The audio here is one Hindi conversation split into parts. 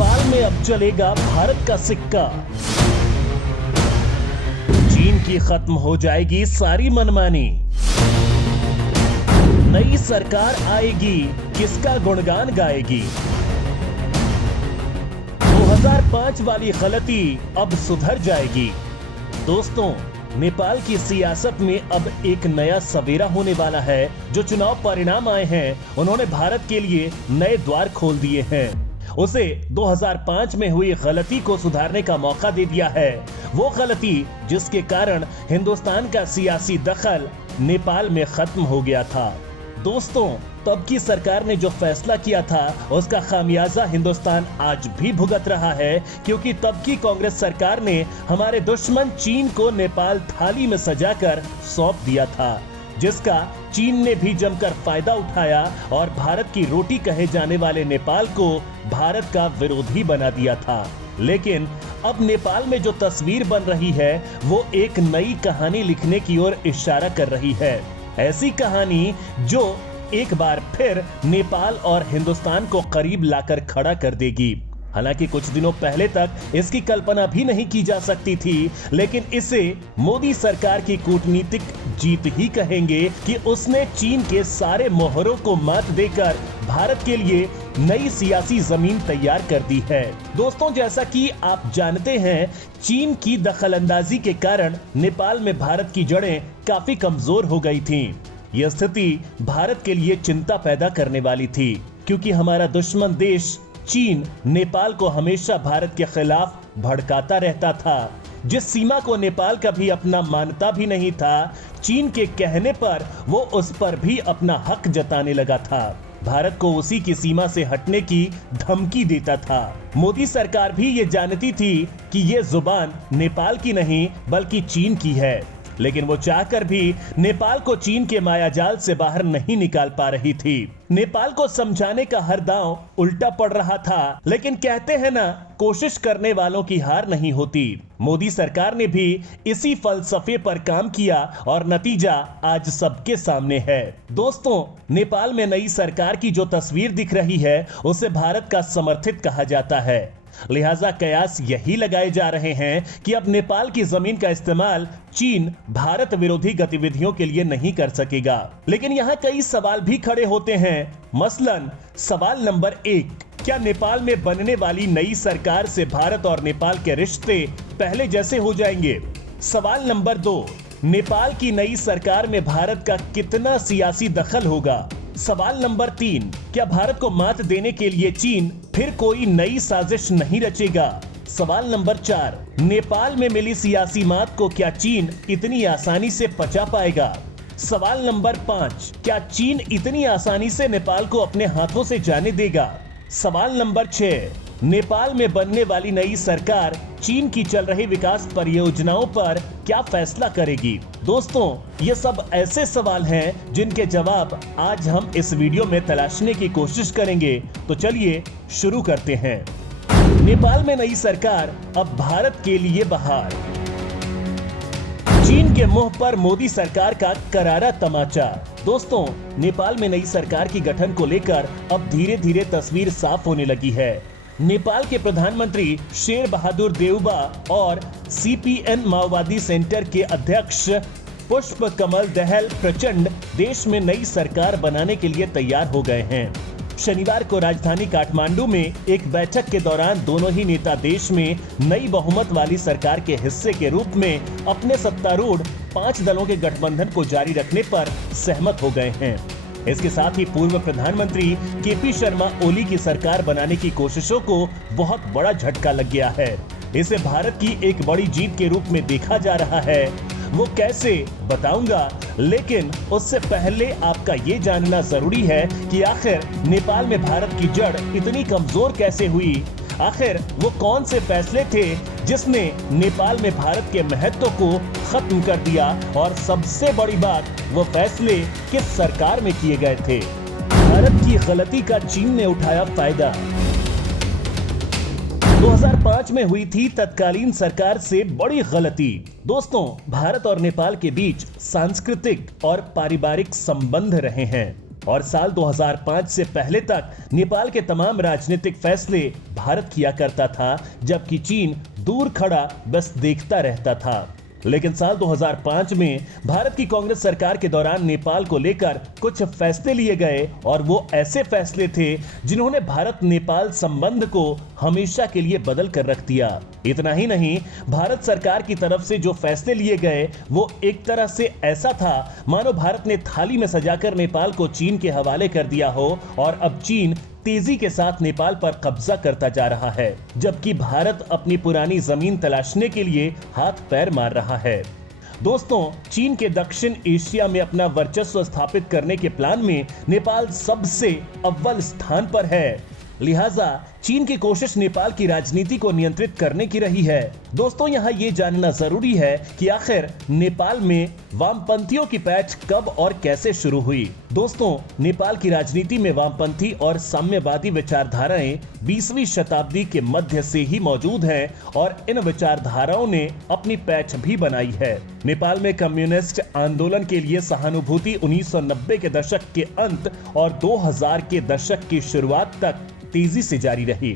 नेपाल में अब चलेगा भारत का सिक्का। चीन की खत्म हो जाएगी सारी मनमानी। नई सरकार आएगी, किसका गुणगान गाएगी? 2005 वाली गलती अब सुधर जाएगी। दोस्तों, नेपाल की सियासत में अब एक नया सवेरा होने वाला है। जो चुनाव परिणाम आए हैं, उन्होंने भारत के लिए नए द्वार खोल दिए हैं। उसे 2005 में हुई गलती को सुधारने का मौका दे दिया है। वो गलती जिसके कारण हिंदुस्तान का सियासी दखल नेपाल में खत्म हो गया था। दोस्तों, तब की सरकार ने जो फैसला किया था, उसका खामियाजा हिंदुस्तान आज भी भुगत रहा है, क्योंकि तब की कांग्रेस सरकार ने हमारे दुश्मन चीन को नेपाल थाली में सजाकर सौंप दिया था, जिसका चीन ने भी जमकर फायदा उठाया और भारत की रोटी कहे जाने वाले नेपाल को भारत का विरोधी बना दिया था। लेकिन अब नेपाल में जो तस्वीर बन रही है, वो एक नई कहानी लिखने की ओर इशारा कर रही है। ऐसी कहानी जो एक बार फिर नेपाल और हिंदुस्तान को करीब लाकर खड़ा कर देगी। हालांकि कुछ दिनों पहले तक इसकी कल्पना भी नहीं की जा सकती थी, लेकिन इसे मोदी सरकार की कूटनीतिक जीत ही कहेंगे कि उसने चीन के सारे मोहरों को मात देकर भारत के लिए नई सियासी जमीन तैयार कर दी है। दोस्तों, जैसा कि आप जानते हैं, चीन की दखलंदाजी के कारण नेपाल में भारत की जड़ें काफी कमजोर हो गई थीं। यह स्थिति भारत के लिए चिंता पैदा करने वाली थी, क्योंकि हमारा दुश्मन देश चीन नेपाल को हमेशा भारत के खिलाफ भड़काता रहता था। जिस सीमा को नेपाल कभी अपना मानता भी नहीं था, चीन के कहने पर वो उस पर भी अपना हक जताने लगा था। भारत को उसी की सीमा से हटने की धमकी देता था। मोदी सरकार भी ये जानती थी कि ये जुबान नेपाल की नहीं बल्कि चीन की है, लेकिन वो चाहकर भी नेपाल को चीन के मायाजाल से बाहर नहीं निकाल पा रही थी। नेपाल को समझाने का हर दांव उल्टा पड़ रहा था, लेकिन कहते हैं ना, कोशिश करने वालों की हार नहीं होती। मोदी सरकार ने भी इसी फलसफे पर काम किया और नतीजा आज सबके सामने है। दोस्तों, नेपाल में नई सरकार की जो तस्वीर दिख रही है, उसे भारत का समर्थित कहा जाता है। लिहाजा कयास यही लगाए जा रहे हैं कि अब नेपाल की जमीन का इस्तेमाल चीन भारत विरोधी गतिविधियों के लिए नहीं कर सकेगा। लेकिन यहाँ कई सवाल भी खड़े होते हैं। मसलन सवाल नंबर 1, क्या नेपाल में बनने वाली नई सरकार से भारत और नेपाल के रिश्ते पहले जैसे हो जाएंगे? सवाल नंबर 2, नेपाल की नई सरकार में भारत का कितना सियासी दखल होगा? सवाल नंबर 3, क्या भारत को मात देने के लिए चीन फिर कोई नई साजिश नहीं रचेगा? सवाल नंबर 4, नेपाल में मिली सियासी मात को क्या चीन इतनी आसानी से पचा पाएगा? सवाल नंबर 5, क्या चीन इतनी आसानी से नेपाल को अपने हाथों से जाने देगा? सवाल नंबर 6, नेपाल में बनने वाली नई सरकार चीन की चल रही विकास परियोजनाओं पर क्या फैसला करेगी? दोस्तों, ये सब ऐसे सवाल हैं जिनके जवाब आज हम इस वीडियो में तलाशने की कोशिश करेंगे। तो चलिए शुरू करते हैं। नेपाल में नई सरकार अब भारत के लिए बहार। चीन के मुंह पर मोदी सरकार का करारा तमाचा। दोस्तों, नेपाल में नई सरकार की गठन को लेकर अब धीरे धीरे तस्वीर साफ होने लगी है। नेपाल के प्रधानमंत्री शेर बहादुर देउबा और सीपीएन माओवादी सेंटर के अध्यक्ष पुष्प कमल दहल प्रचंड देश में नई सरकार बनाने के लिए तैयार हो गए हैं। शनिवार को राजधानी काठमांडू में एक बैठक के दौरान दोनों ही नेता देश में नई बहुमत वाली सरकार के हिस्से के रूप में अपने सत्तारूढ़ 5 दलों के गठबंधन को जारी रखने पर सहमत हो गए हैं। इसके साथ ही पूर्व प्रधानमंत्री केपी शर्मा ओली की सरकार बनाने की कोशिशों को बहुत बड़ा झटका लग गया है। इसे भारत की एक बड़ी जीत के रूप में देखा जा रहा है। वो कैसे, बताऊंगा, लेकिन उससे पहले आपका ये जानना जरूरी है कि आखिर नेपाल में भारत की जड़ इतनी कमजोर कैसे हुई। आखिर वो कौन से फैसले थे जिसने नेपाल में भारत के महत्व को खत्म कर दिया, और सबसे बड़ी बात, वो फैसले किस सरकार में किए गए थे। भारत की गलती का चीन ने उठाया फायदा। 2005 में हुई थी तत्कालीन सरकार से बड़ी गलती। दोस्तों, भारत और नेपाल के बीच सांस्कृतिक और पारिवारिक संबंध रहे हैं। और साल 2005 से पहले तक नेपाल के तमाम राजनीतिक फैसले भारत किया करता था, जबकि चीन दूर खड़ा बस देखता रहता था। लेकिन साल 2005 में भारत की कांग्रेस सरकार के दौरान नेपाल को लेकर कुछ फैसले लिए गए और वो ऐसे फैसले थे जिन्होंने भारत नेपाल संबंध को हमेशा के लिए बदल कर रख दिया। इतना ही नहीं, भारत सरकार की तरफ से जो फैसले लिए गए वो एक तरह से ऐसा था मानो भारत ने थाली में सजाकर नेपाल को चीन के हवाले कर दिया हो और अब चीन तेजी के साथ नेपाल पर कब्जा करता जा रहा है, जबकि भारत अपनी पुरानी जमीन तलाशने के लिए हाथ पैर मार रहा है। दोस्तों, चीन के दक्षिण एशिया में अपना वर्चस्व स्थापित करने के प्लान में नेपाल सबसे अव्वल स्थान पर है। लिहाजा चीन की कोशिश नेपाल की राजनीति को नियंत्रित करने की रही है। दोस्तों, यहाँ ये जानना जरूरी है कि आखिर नेपाल में वामपंथियों की पैठ कब और कैसे शुरू हुई। दोस्तों, नेपाल की राजनीति में वामपंथी और साम्यवादी विचारधाराएं 20वीं शताब्दी के मध्य से ही मौजूद हैं और इन विचारधाराओं ने अपनी पैठ भी बनाई है। नेपाल में कम्युनिस्ट आंदोलन के लिए सहानुभूति 1990 के दशक के अंत और 2000 के दशक की शुरुआत तक तेजी से जारी रही,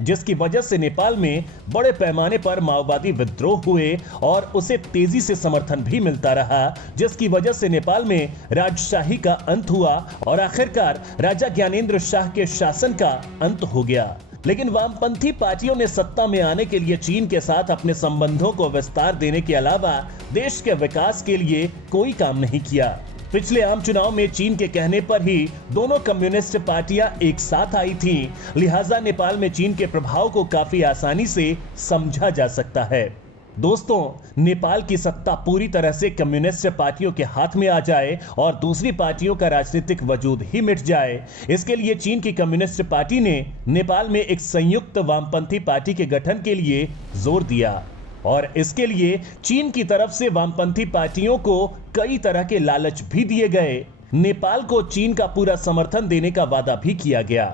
जिसकी वजह से नेपाल में बड़े पैमाने पर माओवादी विद्रोह हुए और उसे तेजी से समर्थन भी मिलता रहा, जिसकी वजह से नेपाल में राजशाही का अंत हुआ और आखिरकार राजा ज्ञानेंद्र शाह के शासन का अंत हो गया। लेकिन वामपंथी पार्टियों ने सत्ता में आने के लिए चीन के साथ अपने संबंधों को विस्तार देने के अलावा देश के विकास के लिए कोई काम नहीं किया। पिछले आम चुनाव में चीन के कहने पर ही दोनों कम्युनिस्ट पार्टियां एक साथ आई थीं, लिहाजा नेपाल में चीन के प्रभाव को काफी आसानी से समझा जा सकता है। दोस्तों, नेपाल की सत्ता पूरी तरह से कम्युनिस्ट पार्टियों के हाथ में आ जाए और दूसरी पार्टियों का राजनीतिक वजूद ही मिट जाए, इसके लिए चीन की कम्युनिस्ट पार्टी ने नेपाल में एक संयुक्त वामपंथी पार्टी के गठन के लिए जोर दिया और इसके लिए चीन की तरफ से वामपंथी पार्टियों को कई तरह के लालच भी दिए गए। नेपाल को चीन का पूरा समर्थन देने का वादा भी किया गया।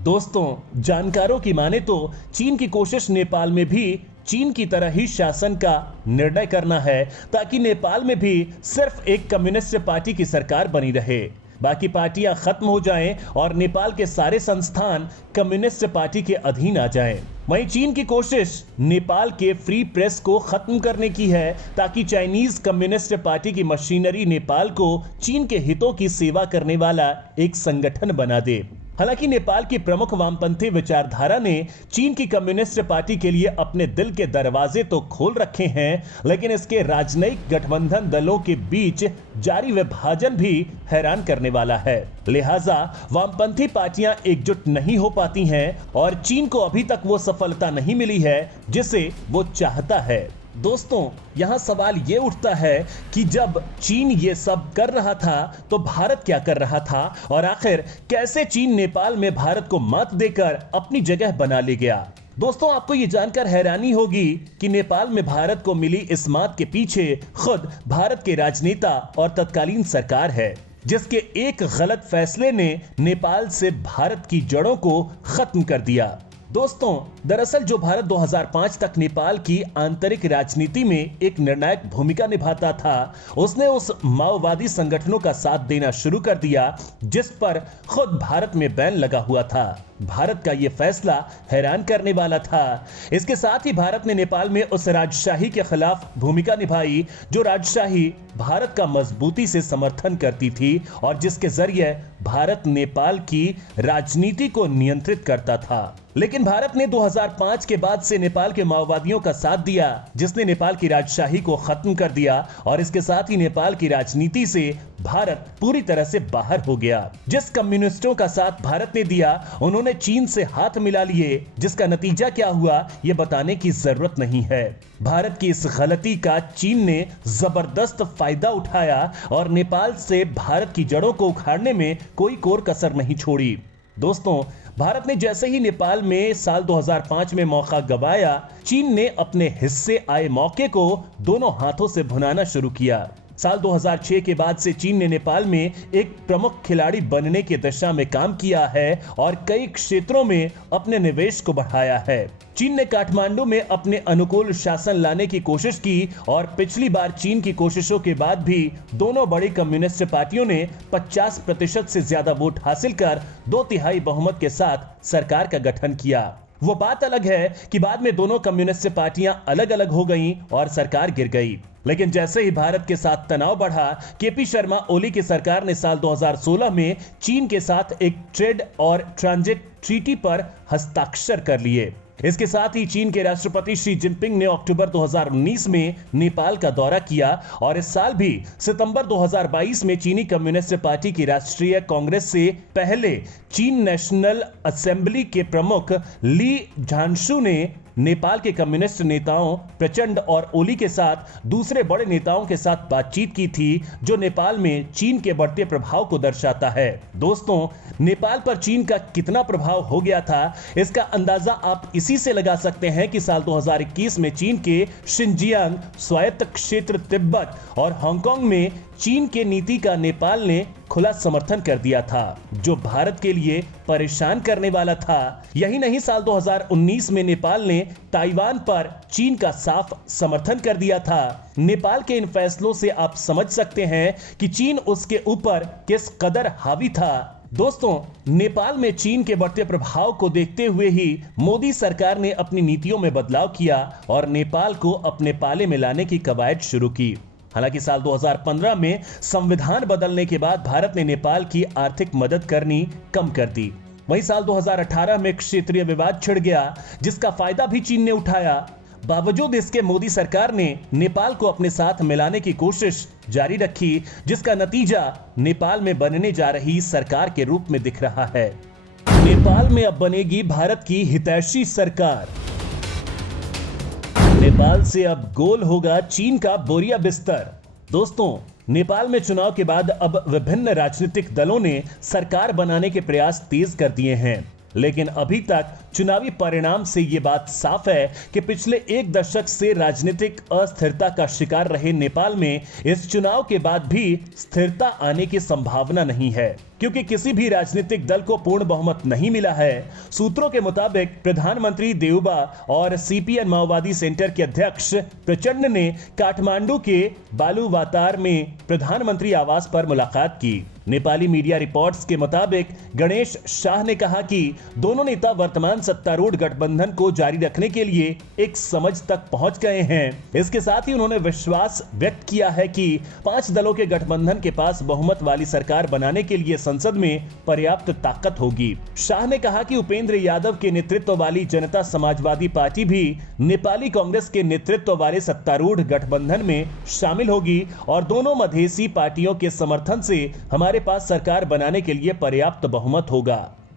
दोस्तों, जानकारों की माने तो चीन की कोशिश नेपाल में भी चीन की तरह ही शासन का निर्णय करना है, ताकि नेपाल में भी सिर्फ एक कम्युनिस्ट पार्टी की सरकार बनी रहे, बाकी पार्टियां खत्म हो जाएं और नेपाल के सारे संस्थान कम्युनिस्ट पार्टी के अधीन आ जाएं। वहीं चीन की कोशिश नेपाल के फ्री प्रेस को खत्म करने की है, ताकि चाइनीज कम्युनिस्ट पार्टी की मशीनरी नेपाल को चीन के हितों की सेवा करने वाला एक संगठन बना दे। हालांकि नेपाल की प्रमुख वामपंथी विचारधारा ने चीन की कम्युनिस्ट पार्टी के लिए अपने दिल के दरवाजे तो खोल रखे हैं, लेकिन इसके राजनयिक गठबंधन दलों के बीच जारी विभाजन भी हैरान करने वाला है। लिहाजा वामपंथी पार्टियां एकजुट नहीं हो पाती हैं और चीन को अभी तक वो सफलता नहीं मिली है जिसे वो चाहता है। दोस्तों, यहाँ सवाल ये उठता है कि जब चीन ये सब कर रहा था तो भारत क्या कर रहा था और आखिर कैसे चीन नेपाल में भारत को मात देकर अपनी जगह बना ले गया। दोस्तों, आपको ये जानकर हैरानी होगी कि नेपाल में भारत को मिली इस मात के पीछे खुद भारत के राजनेता और तत्कालीन सरकार है, जिसके एक गलत फैसले ने नेपाल से भारत की जड़ों को खत्म कर दिया। दोस्तों, दरअसल जो भारत 2005 तक नेपाल की आंतरिक राजनीति में एक निर्णायक भूमिका निभाता था, उसने उस माओवादी संगठनों का साथ देना शुरू कर दिया जिस पर खुद भारत में बैन लगा हुआ था। भारत का यह फैसला हैरान करने वाला था। इसके साथ ही भारत ने नेपाल में उस राजशाही के खिलाफ भूमिका निभाई जो राजशाही भारत का मजबूती से समर्थन करती थी और जिसके जरिए भारत नेपाल की राजनीति को नियंत्रित करता था। लेकिन भारत ने 2005 के बाद से नेपाल के माओवादियों का साथ दिया, जिसने नेपाल की राजशाही को खत्म कर दिया और इसके साथ ही नेपाल की राजनीति से भारत पूरी तरह से बाहर हो गया। जिस कम्युनिस्टों का साथ भारत ने दिया, उन्होंने चीन से हाथ मिला लिए, जिसका नतीजा क्या हुआ ये बताने की जरूरत नहीं है। भारत की इस गलती का चीन ने जबरदस्त फायदा उठाया और नेपाल से भारत की जड़ों को उखाड़ने में कोई कोर कसर नहीं छोड़ी। दोस्तों, भारत ने जैसे ही नेपाल में साल 2005 में मौका गंवाया, चीन ने अपने हिस्से आए मौके को दोनों हाथों से भुनाना शुरू किया। साल 2006 के बाद से चीन ने नेपाल में एक प्रमुख खिलाड़ी बनने की दिशा में काम किया है और कई क्षेत्रों में अपने निवेश को बढ़ाया है। चीन ने काठमांडू में अपने अनुकूल शासन लाने की कोशिश की और पिछली बार चीन की कोशिशों के बाद भी दोनों बड़ी कम्युनिस्ट पार्टियों ने 50% से ज्यादा वोट हासिल कर 2/3 बहुमत के साथ सरकार का गठन किया। वो बात अलग है कि बाद में दोनों कम्युनिस्ट पार्टियां अलग अलग हो गईं और सरकार गिर गई। लेकिन जैसे ही भारत के साथ तनाव बढ़ा, केपी शर्मा ओली की सरकार ने साल 2016 में चीन के साथ एक ट्रेड और ट्रांजिट ट्रीटी पर हस्ताक्षर कर लिए। इसके साथ ही चीन के राष्ट्रपति शी जिनपिंग ने अक्टूबर 2019 में नेपाल का दौरा किया और इस साल भी सितंबर 2022 में चीनी कम्युनिस्ट पार्टी की राष्ट्रीय कांग्रेस से पहले चीन नेशनल असेंबली के प्रमुख ली झांशु ने नेपाल के कम्युनिस्ट नेताओं प्रचंड और ओली के साथ दूसरे बड़े नेताओं के साथ बातचीत की थी, जो नेपाल में चीन के बढ़ते प्रभाव को दर्शाता है। दोस्तों, नेपाल पर चीन का कितना प्रभाव हो गया था, इसका अंदाजा आप इसी से लगा सकते हैं कि साल 2021 में चीन के शिनजियांग स्वायत्त क्षेत्र, तिब्बत और हांगकांग में चीन के नीति का नेपाल ने खुला समर्थन कर दिया था, जो भारत के लिए परेशान करने वाला था। यही नहीं, साल 2019 में नेपाल ने ताइवान पर चीन का साफ समर्थन कर दिया था। नेपाल के इन फैसलों से आप समझ सकते हैं कि चीन उसके ऊपर किस कदर हावी था। दोस्तों, नेपाल में चीन के बढ़ते प्रभाव को देखते हुए ही मोदी सरकार ने अपनी नीतियों में बदलाव किया और नेपाल को अपने पाले में लाने की कवायद शुरू की। हालांकि साल 2015 में संविधान बदलने के बाद भारत ने नेपाल की आर्थिक मदद करनी कम कर दी। वहीं साल 2018 में क्षेत्रीय विवाद छिड़ गया, जिसका फायदा भी चीन ने उठाया। बावजूद इसके मोदी सरकार ने नेपाल को अपने साथ मिलाने की कोशिश जारी रखी, जिसका नतीजा नेपाल में बनने जा रही सरकार के रूप में दिख रहा है। नेपाल में अब बनेगी भारत की हितैषी सरकार। नेपाल से अब गोल होगा चीन का बोरिया बिस्तर। दोस्तों, नेपाल में चुनाव के बाद अब विभिन्न राजनीतिक दलों ने सरकार बनाने के प्रयास तेज कर दिए हैं, लेकिन अभी तक चुनावी परिणाम से ये बात साफ है कि पिछले एक दशक से राजनीतिक अस्थिरता का शिकार रहे नेपाल में इस चुनाव के बाद भी स्थिरता आने की संभावना नहीं है, क्योंकि किसी भी राजनीतिक दल को पूर्ण बहुमत नहीं मिला है। सूत्रों के मुताबिक प्रधानमंत्री देउबा और सीपीएन माओवादी सेंटर के अध्यक्ष प्रचंड ने काठमांडू के बालूवातार में प्रधानमंत्री आवास पर मुलाकात की। नेपाली मीडिया रिपोर्ट्स के मुताबिक गणेश शाह ने कहा कि दोनों नेता वर्तमान सत्तारूढ़ गठबंधन को जारी रखने के लिए एक समझ तक पहुंच गए हैं। इसके साथ ही उन्होंने विश्वास व्यक्त किया है कि 5 दलों के गठबंधन के पास बहुमत वाली सरकार बनाने के लिए संसद में पर्याप्त ताकत होगी। शाह ने कहा कि उपेंद्र यादव के नेतृत्व वाली जनता समाजवादी पार्टी भी नेपाली कांग्रेस के नेतृत्व वाले सत्तारूढ़ गठबंधन में शामिल होगी और दोनों मधेसी पार्टियों के समर्थन से हमारे पास सरकार बनाने के लिए पर्याप्त बहुमत होगा।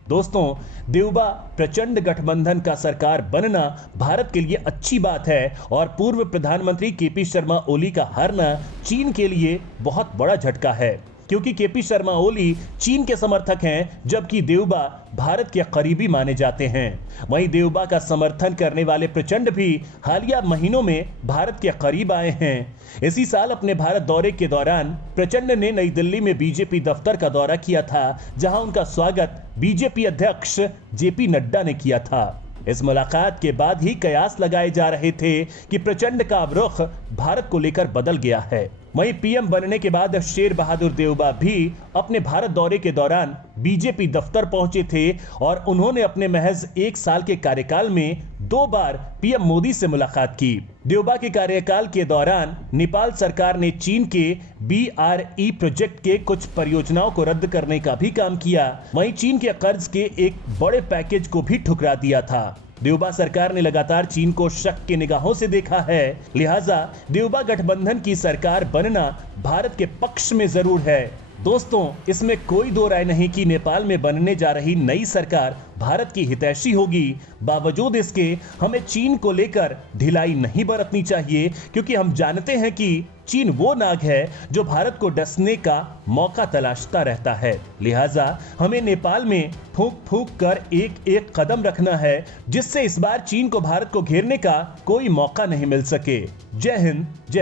दोस्तों, देउबा प्रचंड गठबंधन का सरकार बनना भारत के लिए अच्छी बात है और पूर्व प्रधानमंत्री केपी शर्मा ओली का हारना चीन के लिए बहुत बड़ा झटका है, क्योंकि केपी शर्मा ओली चीन के समर्थक हैं, जबकि देउबा भारत के करीबी माने जाते हैं। वहीं देउबा का समर्थन करने वाले प्रचंड भी हालिया महीनों में भारत के करीब आए हैं। इसी साल अपने भारत दौरे के दौरान प्रचंड ने नई दिल्ली में बीजेपी दफ्तर का दौरा किया था, जहां उनका स्वागत बीजेपी अध्यक्ष जेपी नड्डा ने किया था। इस मुलाकात के बाद ही कयास लगाए जा रहे थे कि प्रचंड का अब रुख भारत को लेकर बदल गया है। वहीं पीएम बनने के बाद शेर बहादुर देउबा भी अपने भारत दौरे के दौरान बीजेपी दफ्तर पहुंचे थे और उन्होंने अपने महज 1 साल के कार्यकाल में 2 बार पीएम मोदी से मुलाकात की। देउबा के कार्यकाल के दौरान नेपाल सरकार ने चीन के BRE प्रोजेक्ट के कुछ परियोजनाओं को रद्द करने का भी काम किया। वहीं चीन के कर्ज के एक बड़े पैकेज को भी ठुकरा दिया था। देउबा सरकार ने लगातार चीन को शक की निगाहों से देखा है, लिहाजा देउबा गठबंधन की सरकार बनना भारत के पक्ष में जरूर है। दोस्तों, इसमें कोई दो राय नहीं कि नेपाल में बनने जा रही नई सरकार भारत की हितैषी होगी। बावजूद इसके हमें चीन को लेकर ढिलाई नहीं बरतनी चाहिए, क्योंकि हम जानते हैं कि चीन वो नाग है जो भारत को डसने का मौका तलाशता रहता है। लिहाजा हमें नेपाल में फूंक फूंक कर एक एक कदम रखना है, जिससे इस बार चीन को भारत को घेरने का कोई मौका नहीं मिल सके। जय हिंद, जय भारत।